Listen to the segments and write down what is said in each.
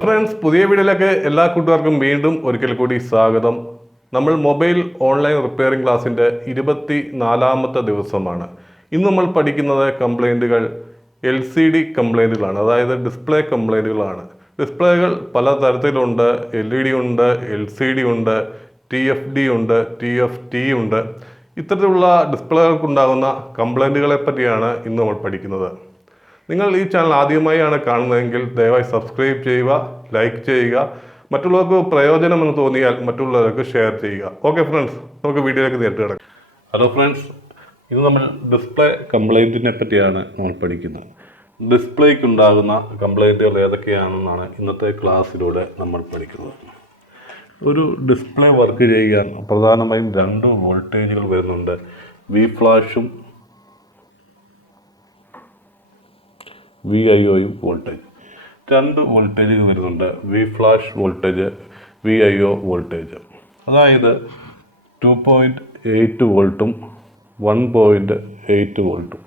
Friends, പുതിയ വീഡിയോയിലേക്ക് എല്ലാ കൂട്ടുകാർക്കും വീണ്ടും ഒരിക്കൽ കൂടി സ്വാഗതം. നമ്മൾ മൊബൈൽ ഓൺലൈൻ റിപ്പയറിംഗ് ക്ലാസ്സിൻ്റെ 24ാമത്തെ ദിവസമാണ്. ഇന്ന് നമ്മൾ പഠിക്കുന്നത് കംപ്ലൈൻറ്റുകൾ LCD കംപ്ലൈൻറ്റുകളാണ്, അതായത് ഡിസ്പ്ലേ കംപ്ലൈൻറ്റുകളാണ്. ഡിസ്പ്ലേകൾ പല തരത്തിലുണ്ട്. LED ഉണ്ട്, LCD ഉണ്ട്, TFD ഉണ്ട്, TFT ഉണ്ട്. ഇത്തരത്തിലുള്ള ഡിസ്പ്ലേകൾക്കുണ്ടാകുന്ന കംപ്ലൈൻറ്റുകളെ പറ്റിയാണ് ഇന്ന് നമ്മൾ പഠിക്കുന്നത്. നിങ്ങൾ ഈ ചാനൽ ആദ്യമായാണ് കാണുന്നതെങ്കിൽ ദയവായി സബ്സ്ക്രൈബ് ചെയ്യുക, ലൈക്ക് ചെയ്യുക, മറ്റുള്ളവർക്ക് പ്രയോജനമെന്ന് തോന്നിയാൽ മറ്റുള്ളവർക്ക് ഷെയർ ചെയ്യുക. ഓക്കെ ഫ്രണ്ട്സ്, നമുക്ക് വീഡിയോയിലേക്ക് നേരിട്ട് കിടക്കാം. ഹലോ ഫ്രണ്ട്സ്, ഇത് നമ്മൾ ഡിസ്പ്ലേ കംപ്ലൈൻറ്റിനെ പറ്റിയാണ് നമ്മൾ പഠിക്കുന്നത്. ഡിസ്പ്ലേക്ക് ഉണ്ടാകുന്ന കംപ്ലൈൻറ്റുകൾ ഏതൊക്കെയാണെന്നാണ് ഇന്നത്തെ ക്ലാസ്സിലൂടെ നമ്മൾ പഠിക്കുന്നത്. ഒരു ഡിസ്പ്ലേ വർക്ക് ചെയ്യാൻ പ്രധാനമായും 2 വോൾട്ടേജുകൾ വരുന്നുണ്ട്. V ഫ്ലാഷും VIOയും voltage. 2 വോൾട്ടേജുകൾ വരുന്നുണ്ട്. V flash voltage, VIO voltage. അതായത് 2.8 വോൾട്ടും 1.8 വോൾട്ടും.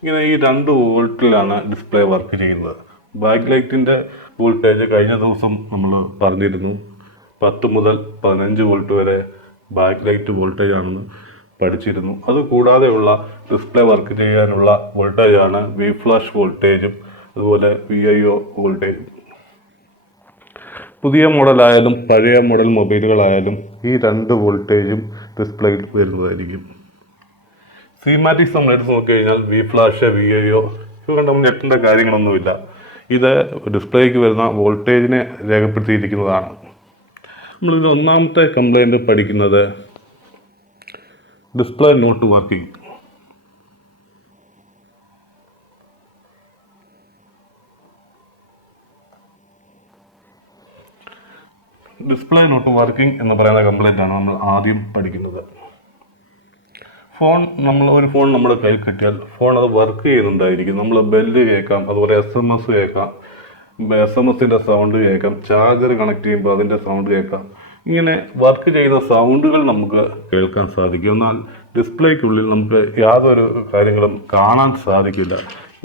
ഇങ്ങനെ ഈ 2 വോൾട്ടിലാണ് ഡിസ്പ്ലേ വർക്ക് ചെയ്യുന്നത്. ബാക്ക് ലൈറ്റിൻ്റെ വോൾട്ടേജ് കഴിഞ്ഞ ദിവസം നമ്മൾ പറഞ്ഞിരുന്നു. 10 മുതൽ 15 വോൾട്ട് വരെ ബാക്ക് ലൈറ്റ് വോൾട്ടേജ് ആണെന്ന് പഠിച്ചിരുന്നു. അതുകൂടാതെയുള്ള ഡിസ്പ്ലേ വർക്ക് ചെയ്യാനുള്ള വോൾട്ടേജാണ് വി ഫ്ലാഷ് വോൾട്ടേജും അതുപോലെ VIO വോൾട്ടേജും. പുതിയ മോഡലായാലും പഴയ മോഡൽ മൊബൈലുകളായാലും ഈ 2 വോൾട്ടേജും ഡിസ്പ്ലേയിൽ വരുന്നതായിരിക്കും. സീമാറ്റിക്സ് നമ്മൾ എടുത്ത് നോക്കിക്കഴിഞ്ഞാൽ വി ഫ്ലാഷ്, VIO ഇവ കണ്ട് നമ്മൾ ഞെട്ടേണ്ട കാര്യങ്ങളൊന്നുമില്ല. ഇത് ഡിസ്പ്ലേക്ക് വരുന്ന വോൾട്ടേജിനെ രേഖപ്പെടുത്തിയിരിക്കുന്നതാണ്. നമ്മളിത് ഒന്നാമത്തെ കംപ്ലൈൻറ്റ് പഠിക്കുന്നത് display not working. Display not working എന്ന് പറയുന്ന കംപ്ലൈൻ്റ് ആണ് നമ്മൾ ആദ്യം പഠിക്കുന്നത്. ഒരു ഫോൺ നമ്മുടെ കയ്യിൽ കിട്ടിയാൽ ഫോൺ അത് വർക്ക് ചെയ്യുന്നുണ്ടായിരിക്കും. നമ്മൾ ബെല്ല് കേൾക്കാം, അതുപോലെ SMS കേൾക്കാം, SMS-ൻ്റെ സൗണ്ട് കേൾക്കാം, ചാർജർ കണക്ട് ചെയ്യുമ്പോൾ അതിൻ്റെ സൗണ്ട് കേൾക്കാം. ഇങ്ങനെ വർക്ക് ചെയ്യുന്ന സൗണ്ടുകൾ നമുക്ക് കേൾക്കാൻ സാധിക്കും. എന്നാൽ ഡിസ്പ്ലേക്കുള്ളിൽ നമുക്ക് യാതൊരു കാര്യങ്ങളും കാണാൻ സാധിക്കില്ല.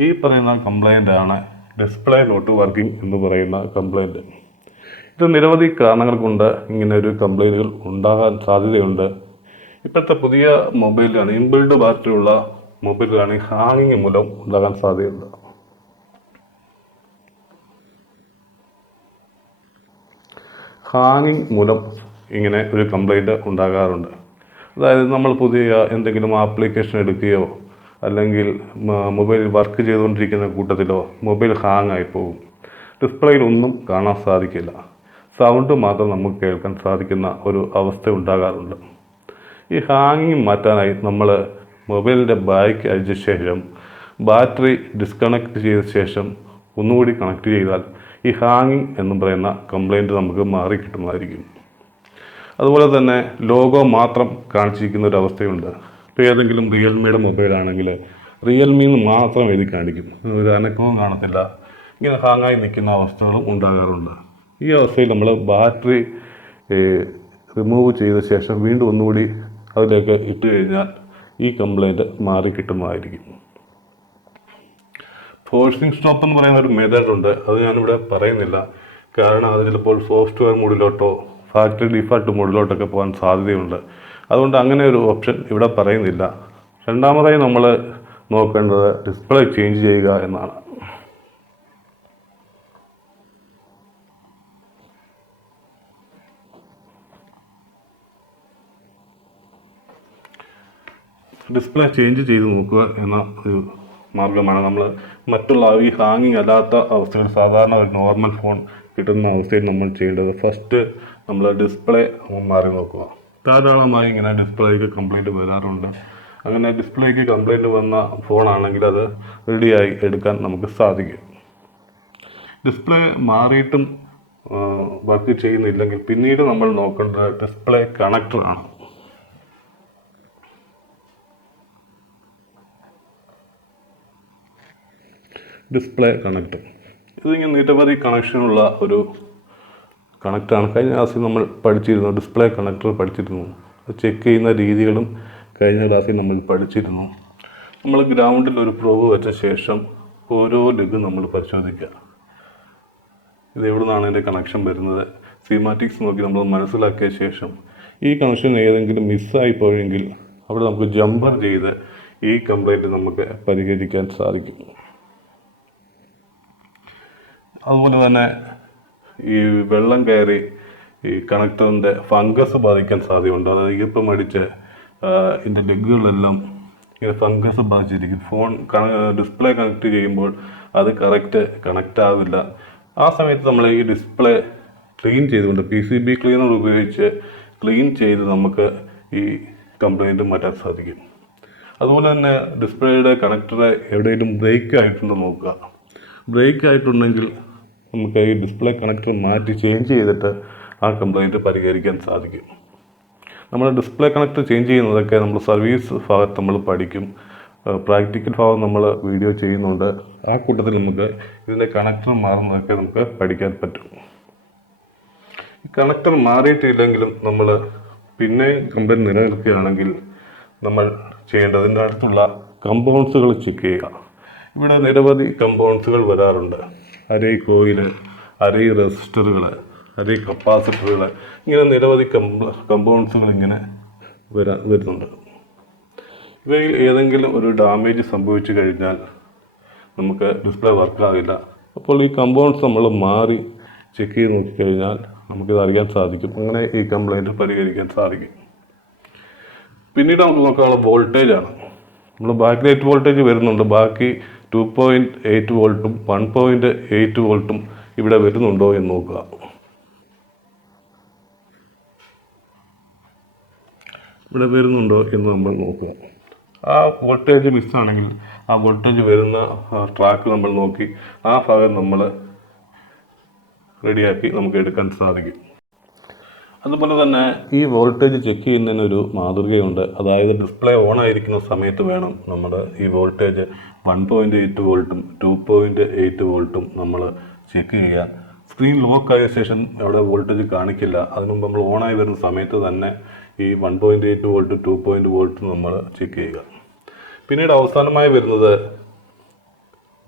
ഈ പറയുന്ന കംപ്ലൈൻ്റ് ആണ് ഡിസ്പ്ലേ നോട്ട് വർക്കിംഗ് എന്ന് പറയുന്ന കംപ്ലൈൻറ്റ്. ഇത് നിരവധി കാരണങ്ങൾ കൊണ്ട് ഇങ്ങനെ ഒരു കംപ്ലൈൻറ്റുകൾ ഉണ്ടാകാൻ സാധ്യതയുണ്ട്. ഇപ്പോഴത്തെ പുതിയ മൊബൈലാണ്, ഇൻബിൽഡ് ബാറ്ററി ഉള്ള മൊബൈലാണ് ഹാങ്ങിങ് മൂലം ഉണ്ടാകാൻ സാധ്യതയുണ്ട്. ഹാങ്ങിങ് മൂലം ഇങ്ങനെ ഒരു കംപ്ലൈൻറ്റ് ഉണ്ടാകാറുണ്ട്. അതായത് നമ്മൾ പുതിയ എന്തെങ്കിലും ആപ്ലിക്കേഷൻ എടുക്കുകയോ അല്ലെങ്കിൽ മൊബൈൽ വർക്ക് ചെയ്തുകൊണ്ടിരിക്കുന്ന കൂട്ടത്തിലോ മൊബൈൽ ഹാങ് ആയി പോകും. ഡിസ്പ്ലേയിൽ ഒന്നും കാണാൻ സാധിക്കില്ല. സൗണ്ട് മാത്രം നമുക്ക് കേൾക്കാൻ സാധിക്കുന്ന ഒരു അവസ്ഥ ഉണ്ടാകാറുണ്ട്. ഈ ഹാങ്ങിങ് മാറ്റാനായി നമ്മൾ മൊബൈലിൻ്റെ ബാക്ക് അഴിച്ച ശേഷം ബാറ്ററി ഡിസ്കണക്ട് ചെയ്ത ശേഷം ഒന്നുകൂടി കണക്ട് ചെയ്താൽ ഈ ഹാങ്ങിങ് എന്ന് പറയുന്ന കംപ്ലൈൻറ്റ് നമുക്ക് മാറി കിട്ടുന്നതായിരിക്കും. അതുപോലെ തന്നെ ലോഗോ മാത്രം കാണിച്ചിരിക്കുന്ന ഒരു അവസ്ഥയുണ്ട്. ഇപ്പോൾ ഏതെങ്കിലും റിയൽമിയുടെ മൊബൈലാണെങ്കിൽ റിയൽമി എന്ന് മാത്രം എഴുതി കാണിക്കും, ഒരു അനക്കവും കാണത്തില്ല. ഇങ്ങനെ ഹാങ്ങായി നിൽക്കുന്ന അവസ്ഥകളും ഉണ്ടാകാറുണ്ട്. ഈ അവസ്ഥയിൽ നമ്മൾ ബാറ്ററി റിമൂവ് ചെയ്ത ശേഷം വീണ്ടും ഒന്നുകൂടി അതിലേക്ക് ഇട്ട് കഴിഞ്ഞാൽ ഈ കംപ്ലൈൻറ്റ് മാറി കിട്ടുന്നതായിരിക്കും. ഫോഴ്സിങ് സ്റ്റോപ്പ് എന്ന് പറയുന്ന ഒരു മെത്തേഡ് ഉണ്ട്. അത് ഞാനിവിടെ പറയുന്നില്ല, കാരണം അത് ചിലപ്പോൾ സോഫ്റ്റ്വെയർ മോഡിലോട്ടോ ഫാക്ടറി ഡിഫാൾട്ട് മോഡിലോട്ടൊക്കെ പോകാൻ സാധ്യതയുണ്ട്. അതുകൊണ്ട് അങ്ങനെ ഒരു ഓപ്ഷൻ ഇവിടെ പറയുന്നില്ല. രണ്ടാമതായി നമ്മൾ നോക്കേണ്ടത് ഡിസ്പ്ലേ ചേഞ്ച് ചെയ്യുക എന്നാണ്. ഡിസ്പ്ലേ ചേഞ്ച് ചെയ്ത് നോക്കുക എന്ന ഒരു മാർഗമാണ് നമ്മൾ മറ്റുള്ള ഈ ഹാങ്ങിങ് അല്ലാത്ത അവസ്ഥയിൽ സാധാരണ ഒരു നോർമൽ ഫോൺ കിട്ടുന്ന അവസ്ഥയിൽ നമ്മൾ ചെയ്യേണ്ടത്. ഫസ്റ്റ് നമ്മൾ ഡിസ്പ്ലേ മാറി നോക്കുക. ധാരാളമായി ഇങ്ങനെ ഡിസ്പ്ലേക്ക് കംപ്ലൈൻറ്റ് വരാറുണ്ട്. അങ്ങനെ ഡിസ്പ്ലേക്ക് കംപ്ലൈൻറ്റ് വന്ന ഫോണാണെങ്കിൽ അത് റെഡിയായി എടുക്കാൻ നമുക്ക് സാധിക്കും. ഡിസ്പ്ലേ മാറിയിട്ടും വർക്ക് ചെയ്യുന്നില്ലെങ്കിൽ പിന്നീട് നമ്മൾ നോക്കേണ്ടത് ഡിസ്പ്ലേ കണക്ടറാണ്. ഡിസ്പ്ലേ കണക്ടർ ഇതിങ്ങനെ നിരവധി കണക്ഷനുള്ള ഒരു കണക്റ്റാണ്. കഴിഞ്ഞ ക്ലാസ്സിൽ നമ്മൾ പഠിച്ചിരുന്നു, ഡിസ്പ്ലേ കണക്ടർ പഠിച്ചിരുന്നു. അത് ചെക്ക് ചെയ്യുന്ന രീതികളും കഴിഞ്ഞ ക്ലാസ്സിൽ നമ്മൾ പഠിച്ചിരുന്നു. നമ്മൾ ഗ്രൗണ്ടിൽ ഒരു പ്രോബ് വെച്ച ശേഷം ഓരോ ലെഗ് നമ്മൾ പരിശോധിക്കുക. ഇത് എവിടെ നിന്നാണ് ഇതിൻ്റെ കണക്ഷൻ വരുന്നത്, സ്കീമാറ്റിക്സ് നോക്കി നമ്മൾ മനസ്സിലാക്കിയ ശേഷം ഈ കണക്ഷൻ ഏതെങ്കിലും മിസ്സായി പോയെങ്കിൽ അവിടെ നമുക്ക് ജമ്പർ ചെയ്ത് ഈ കംപ്ലൈൻറ്റ് നമുക്ക് പരിഹരിക്കാൻ സാധിക്കും. അതുപോലെ തന്നെ ഈ വെള്ളം കയറി ഈ കണക്ടറിൻ്റെ ഫംഗസ് ബാധിക്കാൻ സാധ്യതയുണ്ട്. അതായത് ഈർപ്പം അടിച്ച് ഇതിൻ്റെ ലെഗുകളെല്ലാം ഇങ്ങനെ ഫംഗസ് ബാധിച്ചിരിക്കും. ഫോൺ ഡിസ്പ്ലേ കണക്ട് ചെയ്യുമ്പോൾ അത് കറക്റ്റ് കണക്റ്റ് ആവില്ല. ആ സമയത്ത് നമ്മൾ ഈ ഡിസ്പ്ലേ ക്ലീൻ ചെയ്തുകൊണ്ട് PCB ക്ലീനർ ഉപയോഗിച്ച് ക്ലീൻ ചെയ്ത് നമുക്ക് ഈ കംപ്ലൈൻറ്റ് മാറ്റാൻ സാധിക്കും. അതുപോലെ തന്നെ ഡിസ്പ്ലേയുടെ കണക്ടർ എവിടെയെങ്കിലും ബ്രേക്ക് ആയിട്ടുണ്ടോ നോക്കുക. ബ്രേക്ക് ആയിട്ടുണ്ടെങ്കിൽ നമുക്ക് ഈ ഡിസ്പ്ലേ കണക്ടർ മാറ്റി ചേഞ്ച് ചെയ്തിട്ട് ആ കംപ്ലൈൻറ്റ് പരിഹരിക്കാൻ സാധിക്കും. നമ്മൾ ഡിസ്പ്ലേ കണക്ടർ ചേഞ്ച് ചെയ്യുന്നതൊക്കെ നമ്മൾ സർവീസ് ഭാഗത്ത് നമ്മൾ പഠിക്കും. പ്രാക്ടിക്കൽ ഭാഗം നമ്മൾ വീഡിയോ ചെയ്യുന്നുണ്ട്. ആ കൂട്ടത്തിൽ നമുക്ക് ഇതിൻ്റെ കണക്ടർ മാറുന്നതൊക്കെ നമുക്ക് പഠിക്കാൻ പറ്റും. ഈ കണക്ടർ മാറിയിട്ടില്ലെങ്കിലും നമ്മൾ പിന്നെ കംപ്ലൈൻറ്റ് നിലനിൽക്കുകയാണെങ്കിൽ നമ്മൾ ചെയ്യേണ്ടതിൻ്റെ അടുത്തുള്ള കമ്പോണൻസുകൾ ചെക്ക് ചെയ്യുക. ഇവിടെ നിരവധി കമ്പോണൻസുകൾ വരാറുണ്ട്. അരൈ കോയിൽ, അരൈ റെസിസ്റ്ററുകൾ, അരൈ കപ്പാസിറ്ററുകൾ, ഇങ്ങനെ നിരവധി കമ്പോണൻസുകൾ ഇങ്ങനെ വരുന്നുണ്ട്. ഇവയിൽ ഏതെങ്കിലും ഒരു ഡാമേജ് സംഭവിച്ചു കഴിഞ്ഞാൽ നമുക്ക് ഡിസ്പ്ലേ വർക്കാകില്ല. അപ്പോൾ ഈ കമ്പോണൻസ് നമ്മൾ മാറി ചെക്ക് ചെയ്ത് നോക്കിക്കഴിഞ്ഞാൽ നമുക്കിത് അറിയാൻ സാധിക്കും. അങ്ങനെ ഈ കംപ്ലൈൻറ്റ് പരിഹരിക്കാൻ സാധിക്കും. പിന്നീട് നമുക്ക് നോക്കാനുള്ള വോൾട്ടേജാണ്. നമ്മൾ ബാക്ക് ലൈറ്റ് വോൾട്ടേജ് വരുന്നുണ്ട്. ബാക്കി 2.8 വോൾട്ടും 1.8 വോൾട്ടും ഇവിടെ വരുന്നുണ്ടോ എന്ന് നോക്കുക. ഇവിടെ വരുന്നുണ്ടോ എന്ന് നമ്മൾ നോക്കുക. ആ വോൾട്ടേജ് മിസ്സാണെങ്കിൽ ആ വോൾട്ടേജ് വരുന്ന ട്രാക്ക് നമ്മൾ നോക്കി ആ ഭാഗം നമ്മൾ റെഡിയാക്കി നമുക്ക് എടുക്കാൻ സാധിക്കും. അതുപോലെ തന്നെ ഈ വോൾട്ടേജ് ചെക്ക് ചെയ്യുന്നതിനൊരു മാതൃകയുണ്ട്. അതായത് ഡിസ്പ്ലേ ഓൺ ആയിരിക്കുന്ന സമയത്ത് വേണം നമ്മൾ ഈ വോൾട്ടേജ് 1.8 വോൾട്ടും 2.8 വോൾട്ടും നമ്മൾ ചെക്ക് ചെയ്യാൻ. സ്ക്രീൻ ലോക്ക് ആയ ശേഷം അവിടെ വോൾട്ടേജ് കാണിക്കില്ല. അതിനു മുമ്പ് നമ്മൾ ഓണായി വരുന്ന സമയത്ത് തന്നെ ഈ 1.8 വോൾട്ട് 2 വോൾട്ട് നമ്മൾ ചെക്ക് ചെയ്യുക. പിന്നീട് അവസാനമായി വരുന്നത്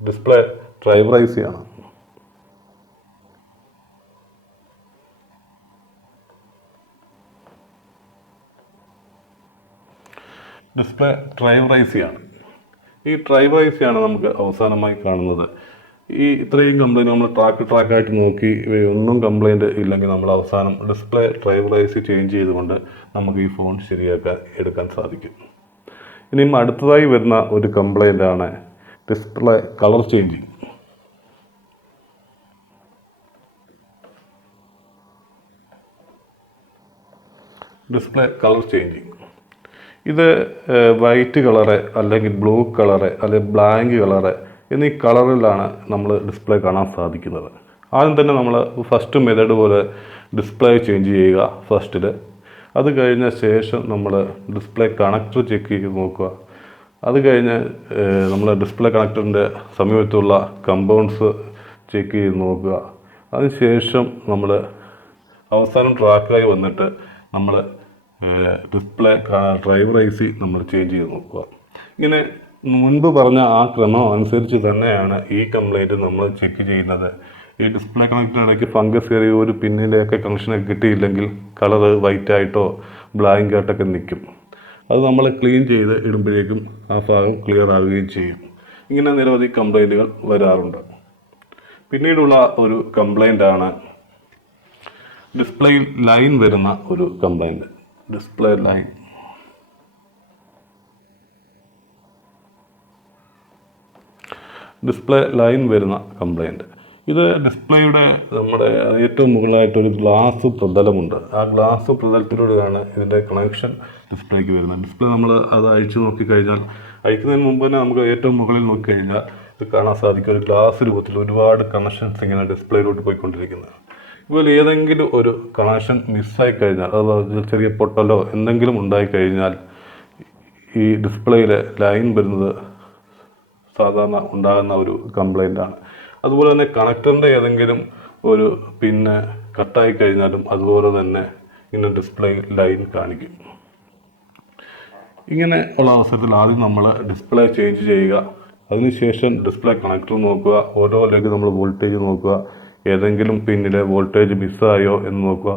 ഡിസ്പ്ലേ ഡ്രൈവർ IC ആണ്. ഡിസ്പ്ലേ ഡ്രൈവർ IC ആണ്. ഈ ഡ്രൈവർ IC ആണ് നമുക്ക് അവസാനമായി കാണുന്നത്. ഈ ഇത്രയും കംപ്ലൈൻറ്റ് നമ്മൾ ട്രാക്കായിട്ട് നോക്കി ഇവയൊന്നും കംപ്ലൈൻറ്റ് ഇല്ലെങ്കിൽ നമ്മൾ അവസാനം ഡിസ്പ്ലേ ഡ്രൈവർ IC ചേഞ്ച് ചെയ്തുകൊണ്ട് നമുക്ക് ഈ ഫോൺ ശരിയാക്കാൻ എടുക്കാൻ സാധിക്കും. ഇനിയും അടുത്തതായി വരുന്ന ഒരു കംപ്ലൈൻ്റ് ആണ് display colour changing. Display colour changing ഇത് വൈറ്റ് കളറ് അല്ലെങ്കിൽ ബ്ലൂ കളറ് അല്ലെങ്കിൽ ബ്ലാക്ക് കളറ് എന്നീ കളറിലാണ് നമ്മൾ ഡിസ്പ്ലേ കാണാൻ സാധിക്കുന്നത്. ആദ്യം തന്നെ നമ്മൾ ഫസ്റ്റ് മെത്തേഡ് പോലെ ഡിസ്പ്ലേ ചേഞ്ച് ചെയ്യുക ഫസ്റ്റിൽ. അത് കഴിഞ്ഞ ശേഷം നമ്മൾ ഡിസ്പ്ലേ കണക്ടർ ചെക്ക് ചെയ്ത് നോക്കുക. അത് കഴിഞ്ഞ് നമ്മൾ ഡിസ്പ്ലേ കണക്ടറിൻ്റെ സമീപത്തുള്ള കമ്പൗണ്ട്സ് ചെക്ക് ചെയ്ത് നോക്കുക. അതിനുശേഷം നമ്മൾ അവസാനം ട്രാക്കായി വന്നിട്ട് നമ്മൾ ഡിസ്പ്ലേ ഡ്രൈവർ IC നമ്മൾ ചേഞ്ച് ചെയ്ത് നോക്കുക. ഇങ്ങനെ മുൻപ് പറഞ്ഞ ആ ക്രമം അനുസരിച്ച് തന്നെയാണ് ഈ കംപ്ലൈൻറ്റ് നമ്മൾ ചെക്ക് ചെയ്യുന്നത്. ഈ ഡിസ്പ്ലേ കണക്ടറിനിടയ്ക്ക് ഫംഗസ് കയറി ഒരു പിന്നിൻ്റെയൊക്കെ കണക്ഷനൊക്കെ കിട്ടിയില്ലെങ്കിൽ കളറ് വൈറ്റ് ആയിട്ടോ ബ്ലാക്ക് ആയിട്ടൊക്കെ നിൽക്കും. അത് നമ്മൾ ക്ലീൻ ചെയ്ത് ഇടുമ്പോഴേക്കും ആ ഭാഗം ക്ലിയർ ആവുകയും ചെയ്യും. ഇങ്ങനെ നിരവധി കംപ്ലൈൻറ്റുകൾ വരാറുണ്ട്. പിന്നീടുള്ള ഒരു കംപ്ലൈൻ്റാണ് ഡിസ്പ്ലേയിൽ ലൈൻ വരുന്ന ഒരു കംപ്ലൈൻറ്റ്. ഡിസ്പ്ലേ ലൈൻ വരുന്ന കംപ്ലൈൻറ്റ്. ഇത് ഡിസ്പ്ലേയുടെ നമ്മുടെ ഏറ്റവും മുകളിലായിട്ടൊരു ഗ്ലാസ് പ്രതലമുണ്ട്. ആ ഗ്ലാസ് പ്രതലത്തിലൂടെയാണ് ഇതിൻ്റെ കണക്ഷൻ ഡിസ്പ്ലേക്ക് വരുന്നത്. ഡിസ്പ്ലേ നമ്മൾ അത് അഴിച്ചു നോക്കിക്കഴിഞ്ഞാൽ, അഴിക്കുന്നതിന് മുമ്പ് തന്നെ നമുക്ക് ഏറ്റവും മുകളിൽ നോക്കിക്കഴിഞ്ഞാൽ ഇത് കാണാൻ സാധിക്കും. ഒരു ഗ്ലാസ് രൂപത്തിൽ ഒരുപാട് കണക്ഷൻസ് ഇങ്ങനെ ഡിസ്പ്ലേയിലോട്ട് പോയിക്കൊണ്ടിരിക്കുന്നത്. ഇതുപോലെ ഏതെങ്കിലും ഒരു കണക്ഷൻ മിസ്സായി കഴിഞ്ഞാൽ, അഥവാ ചെറിയ പൊട്ടലോ എന്തെങ്കിലും ഉണ്ടായിക്കഴിഞ്ഞാൽ ഈ ഡിസ്പ്ലേയിൽ ലൈൻ വരുന്നത് സാധാരണ ഉണ്ടാകുന്ന ഒരു കംപ്ലൈൻ്റാണ്. അതുപോലെ തന്നെ കണക്ടറിൻ്റെ ഏതെങ്കിലും ഒരു പിന്നെ കട്ടായി കഴിഞ്ഞാലും അതുപോലെ തന്നെ ഇങ്ങനെ ഡിസ്പ്ലേ ലൈൻ കാണിക്കും. ഇങ്ങനെ ഉള്ള അവസരത്തിൽ ആദ്യം നമ്മൾ ഡിസ്പ്ലേ ചേഞ്ച് ചെയ്യുക. അതിനുശേഷം ഡിസ്പ്ലേ കണക്ടർ നോക്കുക. ഓരോ ലെഗ് നമ്മൾ വോൾട്ടേജ് നോക്കുക. ഏതെങ്കിലും പിന്നിലെ വോൾട്ടേജ് മിസ്സായോ എന്ന് നോക്കുക.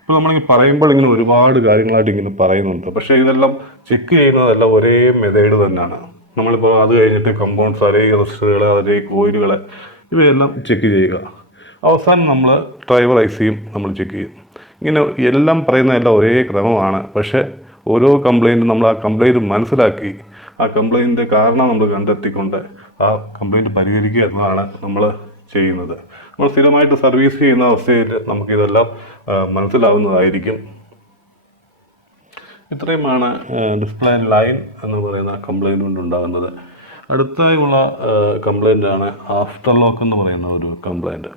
ഇപ്പോൾ നമ്മളിങ്ങനെ പറയുമ്പോൾ ഇങ്ങനെ ഒരുപാട് കാര്യങ്ങളായിട്ട് ഇങ്ങനെ പറയുന്നുണ്ട്. പക്ഷേ ഇതെല്ലാം ചെക്ക് ചെയ്യുന്നതെല്ലാം ഒരേ മെത്തേഡ് തന്നെയാണ്. നമ്മളിപ്പോൾ അത് കഴിഞ്ഞിട്ട് കമ്പൗണ്ട്സ്, അതേ റെസിസ്റ്ററുകൾ, അതേ കോയിലുകൾ ഇവയെല്ലാം ചെക്ക് ചെയ്യുക. അവസാനം നമ്മൾ ഡ്രൈവർ ഐസിയും നമ്മൾ ചെക്ക് ചെയ്യും. ഇങ്ങനെ എല്ലാം പറയുന്നതെല്ലാം ഒരേ ക്രമമാണ്. പക്ഷേ ഓരോ കംപ്ലൈൻറ്റും നമ്മൾ ആ കംപ്ലൈൻറ്റ് മനസ്സിലാക്കി ആ കംപ്ലൈൻറ്റിൻ്റെ കാരണം നമ്മൾ കണ്ടെത്തിക്കൊണ്ട് ആ കംപ്ലൈൻറ്റ് പരിഹരിക്കുക എന്നതാണ് നമ്മൾ ചെയ്യുന്നത്. നമ്മൾ സ്ഥിരമായിട്ട് സർവീസ് ചെയ്യുന്ന അവസ്ഥയിൽ നമുക്കിതെല്ലാം മനസ്സിലാവുന്നതായിരിക്കും. ഇത്രയുമാണ് ഡിസ്പ്ലേ ലൈൻ എന്ന് പറയുന്ന കംപ്ലൈൻറ്റ് കൊണ്ടുണ്ടാകുന്നത്. അടുത്തായുള്ള കംപ്ലൈൻ്റാണ് ആഫ്റ്റർ ലോക്ക് എന്ന് പറയുന്ന ഒരു കംപ്ലൈൻറ്റ്.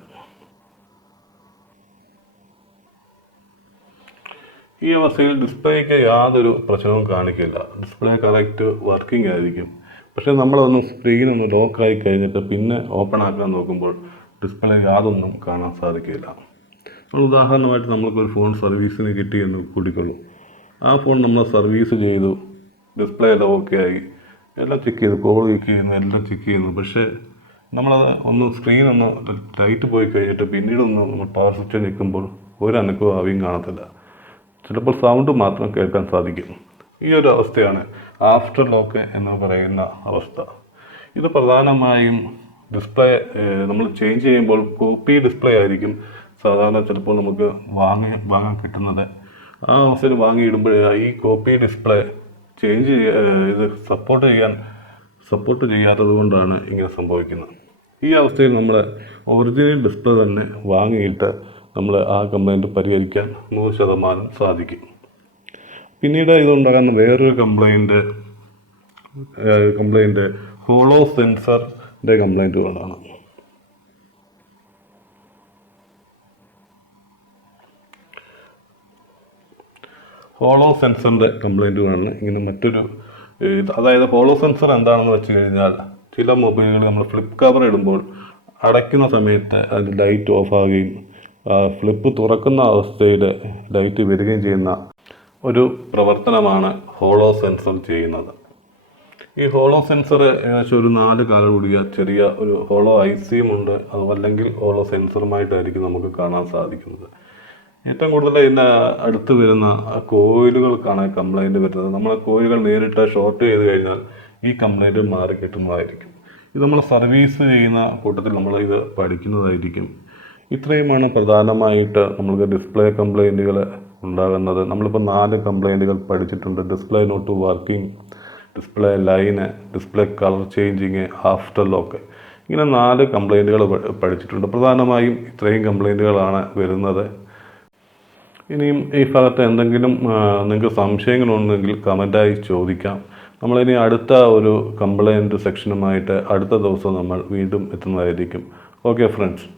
ഈ അവസ്ഥയിൽ ഡിസ്പ്ലേക്ക് യാതൊരു പ്രശ്നവും കാണിക്കില്ല. ഡിസ്പ്ലേ കറക്റ്റ് വർക്കിംഗ് ആയിരിക്കും. പക്ഷേ നമ്മളൊന്ന് സ്ക്രീനൊന്ന് ലോക്കായി കഴിഞ്ഞിട്ട് പിന്നെ ഓപ്പൺ ആക്കാൻ നോക്കുമ്പോൾ ഡിസ്പ്ലേ യാതൊന്നും കാണാൻ സാധിക്കില്ല. ഉദാഹരണമായിട്ട് നമ്മൾക്കൊരു ഫോൺ സർവീസിന് കിട്ടിയെന്ന് കൂട്ടിക്കൊള്ളൂ. ആ ഫോൺ നമ്മൾ സർവീസ് ചെയ്തു, ഡിസ്പ്ലേ എല്ലാം ഓക്കെ ആയി, എല്ലാം ചെക്ക് ചെയ്തു, കോൾ ചെക്ക് ചെയ്യുന്നു, എല്ലാം ചെക്ക് ചെയ്യുന്നു. പക്ഷേ നമ്മളത് ഒന്ന് സ്ക്രീനൊന്ന് ലൈറ്റ് പോയി കഴിഞ്ഞിട്ട് പിന്നീടൊന്ന് നമ്മൾ പവർ സ്വിച്ച് നിൽക്കുമ്പോൾ ഒരു അനക്കവും ആവിയും കാണത്തില്ല. ചിലപ്പോൾ സൗണ്ട് മാത്രം കേൾക്കാൻ സാധിക്കും. ഈ ഒരു അവസ്ഥയാണ് ആഫ്റ്റർ ലോക്ക് എന്ന് പറയുന്ന അവസ്ഥ. ഇത് പ്രധാനമായും ഡിസ്പ്ലേ നമ്മൾ ചേഞ്ച് ചെയ്യുമ്പോൾ കോപ്പി ഡിസ്പ്ലേ ആയിരിക്കും സാധാരണ ചിലപ്പോൾ നമുക്ക് വാങ്ങാൻ കിട്ടുന്നത്. ആ അവസ്ഥയിൽ വാങ്ങിയിടുമ്പോൾ ഈ കോപ്പി ഡിസ്പ്ലേ ചേഞ്ച് ഇത് സപ്പോർട്ട് ചെയ്യാത്തത് കൊണ്ടാണ് ഇങ്ങനെ സംഭവിക്കുന്നത്. ഈ അവസ്ഥയിൽ നമ്മൾ ഒറിജിനൽ ഡിസ്പ്ലേ തന്നെ വാങ്ങിയിട്ട് നമ്മൾ ആ കംപ്ലൈൻറ്റ് പരിഹരിക്കാൻ 100% സാധിക്കും. പിന്നീട് ഇതുണ്ടാകുന്ന വേറൊരു കംപ്ലൈൻറ്റ് ഹോളോ സെൻസറിൻ്റെ കംപ്ലൈൻറ്റുകളാണ്. ഹോളോ സെൻസറിൻ്റെ കംപ്ലൈൻറ്റുകളാണ് ഇങ്ങനെ മറ്റൊരു അതായത് ഹോളോ സെൻസർ എന്താണെന്ന് വെച്ച് കഴിഞ്ഞാൽ ചില മൊബൈലുകൾ നമ്മൾ ഫ്ലിപ്പ് കവർ ഇടുമ്പോൾ അടയ്ക്കുന്ന സമയത്ത് അതിൻ്റെ ലൈറ്റ് ഓഫ് ആവുകയും ഫ്ലിപ്പ് തുറക്കുന്ന അവസ്ഥയിൽ ലൈറ്റ് വരികയും ചെയ്യുന്ന ഒരു പ്രവർത്തനമാണ് ഹോളോ സെൻസർ ചെയ്യുന്നത്. ഈ ഹോളോ സെൻസർ ഏകദേശം ഒരു 4 കാല് കൂടിയ ചെറിയ ഒരു ഹോളോ ഐസിയും ഉണ്ട്. അതല്ലെങ്കിൽ ഹോളോ സെൻസറുമായിട്ടായിരിക്കും നമുക്ക് കാണാൻ സാധിക്കുന്നത്. ഏറ്റവും കൂടുതൽ ഇതിൻ്റെ അടുത്ത് വരുന്ന കോയിലുകൾക്കാണ് കംപ്ലൈൻറ്റ് വരുന്നത്. നമ്മൾ കോയിലുകൾ നേരിട്ട് ഷോർട്ട് ചെയ്ത് കഴിഞ്ഞാൽ ഈ കംപ്ലൈൻറ്റ് മാറി കിട്ടുന്നതായിരിക്കും. ഇത് നമ്മൾ സർവീസ് ചെയ്യുന്ന കൂട്ടത്തിൽ നമ്മൾ ഇത് പഠിക്കുന്നതായിരിക്കും. ഇത്രയുമാണ് പ്രധാനമായിട്ട് നമ്മൾക്ക് ഡിസ്പ്ലേ കംപ്ലൈൻറ്റുകൾ ഉണ്ടാകുന്നത്. നമ്മളിപ്പോൾ 4 കംപ്ലൈൻറ്റുകൾ പഠിച്ചിട്ടുണ്ട്. Display not working, display line, display colour changing, after lock, ഇങ്ങനെ 4 കംപ്ലൈൻറ്റുകൾ പഠിച്ചിട്ടുണ്ട്. പ്രധാനമായും ഇത്രയും കംപ്ലൈൻറ്റുകളാണ് വരുന്നത്. ഇനിയും ഈ ഭാഗത്ത് എന്തെങ്കിലും നിങ്ങൾക്ക് സംശയങ്ങളുണ്ടെങ്കിൽ കമൻറ്റായി ചോദിക്കാം. നമ്മളിനി അടുത്ത ഒരു കംപ്ലൈൻറ്റ് സെക്ഷനുമായിട്ട് അടുത്ത ദിവസം നമ്മൾ വീണ്ടും എത്തുന്നതായിരിക്കും. Okay friends.